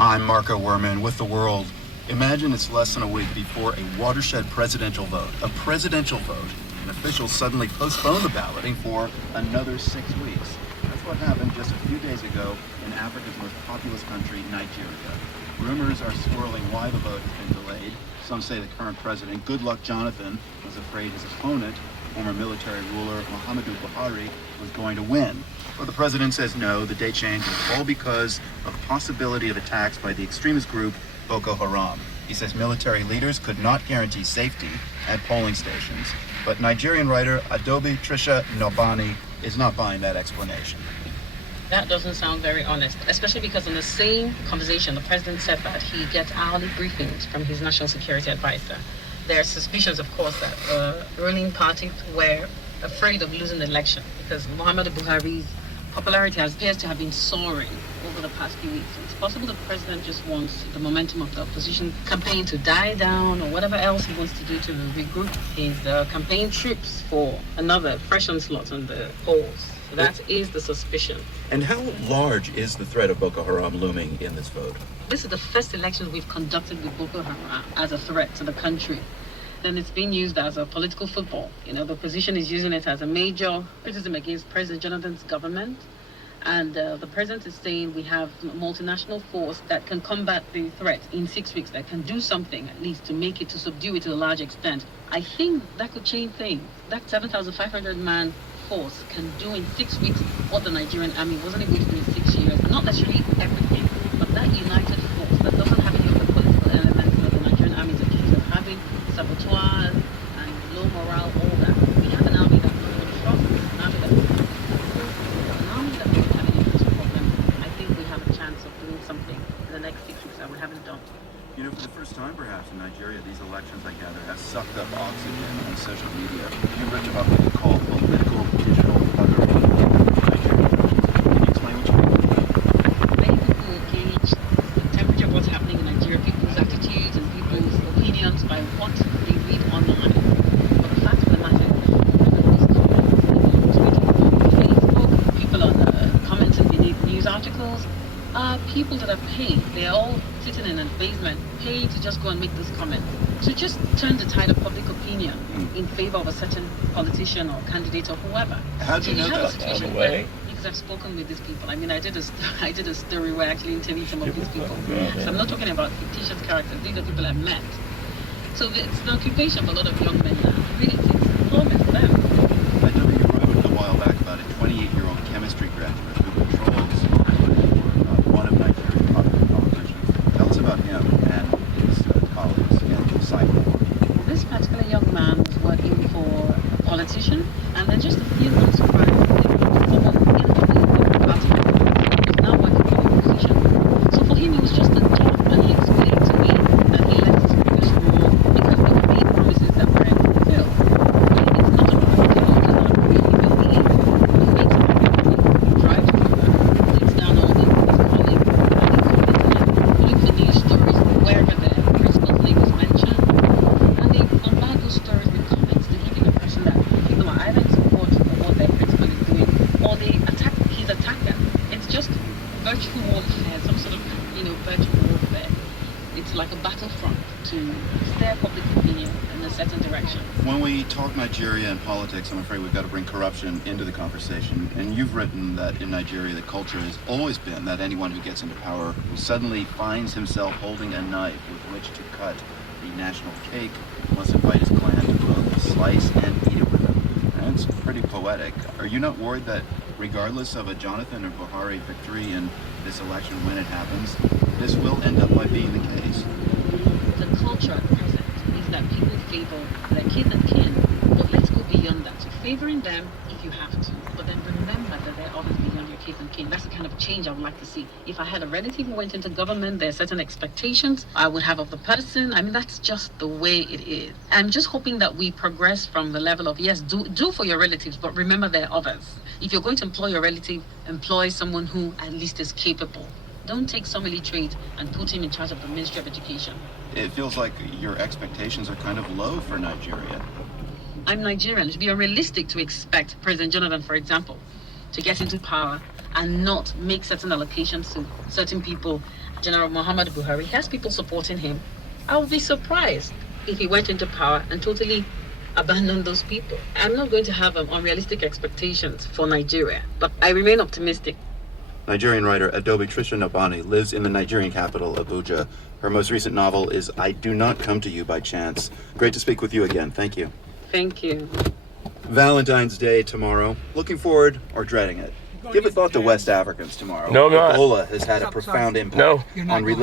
I'm Marco Werman with The World. Imagine it's less than a week before a watershed presidential vote. A presidential vote. And officials suddenly postpone the balloting for another 6 weeks. That's what happened just a few days ago in Africa's most populous country, Nigeria. Rumors are swirling why the vote has been delayed. Some say the current president, Goodluck Jonathan, was afraid his opponent, former military ruler Muhammadu Buhari, was going to win. But the president says no, the date change is all because of the possibility of attacks by the extremist group Boko Haram. He says military leaders could not guarantee safety at polling stations. But Nigerian writer Adobe Trisha Nobani is not buying that explanation. That doesn't sound very honest, especially because in the same conversation, the president said that he gets hourly briefings from his national security advisor. There are suspicions, of course, that the ruling party were afraid of losing the election because Muhammadu Buhari's popularity appears to have been soaring over the past few weeks. It's possible the president just wants the momentum of the opposition campaign to die down or whatever else he wants to do to regroup his campaign troops for another fresh onslaught on the polls. So that is the suspicion. And how large is the threat of Boko Haram looming in this vote? This is the first election we've conducted with Boko Haram as a threat to the country. Then it's being used as a political football. You know, the opposition is using it as a major criticism against President Jonathan's government. And the president is saying we have a multinational force that can combat the threat in 6 weeks, that can do something at least to make it, to subdue it to a large extent. I think that could change things. That 7,500-man force can do in 6 weeks what the Nigerian army wasn't able to do in 6 years. Not necessarily everything, but that united force that doesn't have any of the political elements that the Nigerian army is accused of having, sabotage and low morale, all that. We have an army that we can trust, an army that we can an army that we have any problem. I think we have a chance of doing something in the next 6 weeks that we haven't done. You know, for the first time perhaps in Nigeria, these elections, I gather, have sucked up oxygen on social media. You've written about what you call political digital thuggery in Nigeria. Can you explain what you mean? Many people gauge the temperature of what's happening in Nigeria, people's attitudes and people's opinions by what they read online. But the fact of the matter is, people on commenting beneath news articles are people that are paid. They're all sitting in a basement, paid to just go and make this comment, to just turn the tide of public opinion in favor of a certain politician or candidate or whoever. How do you know that? Because I've spoken with these people. I mean, I did a story where I actually interviewed some of these people. So I'm not talking about fictitious characters. These are people I met. So it's an occupation for a lot of young men now. Really, it's employment for them. I know you wrote a while back about a 28-year-old chemistry graduate who controls one of Nigeria's popular politicians. Tell us about him and his colleagues in cyber. This particular young man was working for a politician, and then just a few months prior, someone in the political party was now working for the opposition. So for him, it was just a job, and he explained to me that he left his previous role because they were made promises that weren't fulfilled. It's not about the job, it's not about really believe. He makes a he drives to work, sits down all day with his colleagues, and he goes internet, look for news stories wherever the principal's name is mentioned. And they bombard those stories with comments to give the impression that people are either in support of what their principal is doing or they attack his attacker. It's just virtual warfare, some sort of, virtual warfare. It's like a battlefront to steer public opinion in a certain direction. When we talk Nigeria and politics, I'm afraid we've got to bring corruption into the conversation. And you've written that in Nigeria, the culture has always been that anyone who gets into power suddenly finds himself holding a knife with which to cut the national cake, must invite his clan to both slice and eat it with him. And it's pretty poetic. Are you not worried that regardless of a Jonathan or Buhari victory in this election when it happens, this will end up by being the case? The culture at present is that people favor their kin and kin, but let's go beyond that. So favoring them if you have to, but then remember that there are others beyond your kin and kin. That's the kind of change I would like to see. If I had a relative who went into government, there are certain expectations I would have of the person. I mean, that's just the way it is. I'm just hoping that we progress from the level of, yes, do for your relatives, but remember there are others. If you're going to employ your relative, employ someone who at least is capable. Don't take some illiterate and put him in charge of the Ministry of Education. It feels like your expectations are kind of low for Nigeria. I'm Nigerian. It should be unrealistic to expect President Jonathan, for example, to get into power and not make certain allocations to certain people. General Muhammad Buhari has people supporting him. I would be surprised if he went into power and totally abandoned those people. I'm not going to have unrealistic expectations for Nigeria, but I remain optimistic. Nigerian writer Adobe Trisha Nobani lives in the Nigerian capital, Abuja. Her most recent novel is I Do Not Come to You by Chance. Great to speak with you again. Thank you. Thank you. Valentine's Day tomorrow. Looking forward or dreading it? Give a thought to West Africans tomorrow. No, I'm not. Ebola has had a profound impact No. on relations.